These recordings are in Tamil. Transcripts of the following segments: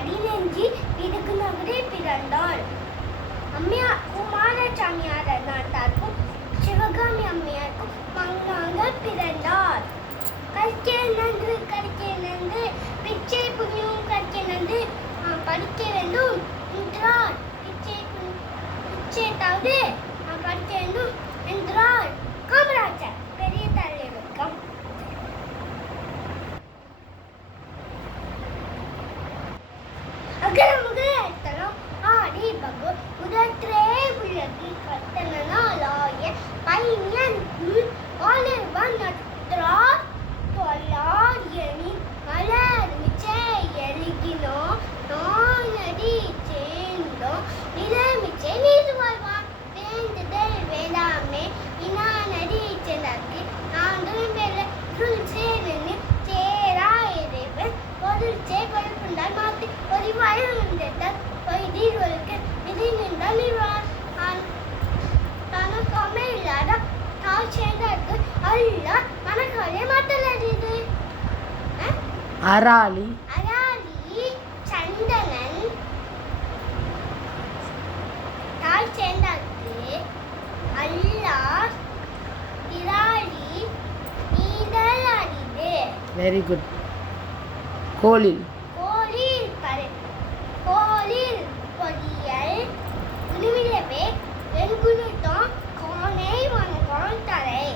பதினஞ்சு விருதுநகரே பிறந்தாள். அம்மையார் குமாரசாமியார் நாட்டாருக்கும் சிவகாமி அம்மையாருக்கும் மகனாக பிறந்தார். கற்கே நன்று பிச்சை புண்ணியம் கற்கே நன்று படிக்க வேண்டும் என்றார். பிச்சைத்தாவது படிக்க வேண்டும் என்றார் காமராஜர் பெரிய தலைவருக்கும். அகரமுக எழுத்தலாம் ஆடி பகு உதற்றே உலகி கத்தனாலாய பையன் வாழ்வன் நற்றார் தொல்லார் எனி மலர் மிச்சை எழுகினோ நானடி சேர்ந்தோ நிலமிச்சை நீர் வாழ்வான் வேண்டுதல் வேளாமே இனானடி சென்றற்கு நான்கும் பெருள் சேரனு சேரா இறைவன் பொருள் சே பொருள் மாற்றி ஒரு வாழ்ந்தால் பொய்தீர்களுக்கு நிதி நின்றால் நிர்வான் தனக்காமே இல்லாத தாய் சேர்ந்தற்கு அல்ல மனக்காலே மாற்றலது. அராலி சந்தனன் தாய் சேர்ந்தற்கு அல்லார் இராலி நீதல் அரிது. Very good. கோலில் பொறியல் குழுவிலவே வெண்குழுத்தம் கோனை வணக்கம் தலை.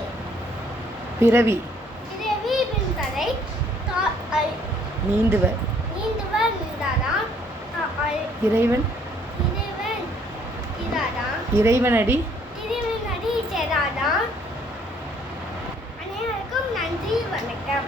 பிறவி பின்தலை நீந்துவர் நீந்தாதான் இறைவன் இறைவனடி சேராதான். அனைவருக்கும் நன்றி, வணக்கம்.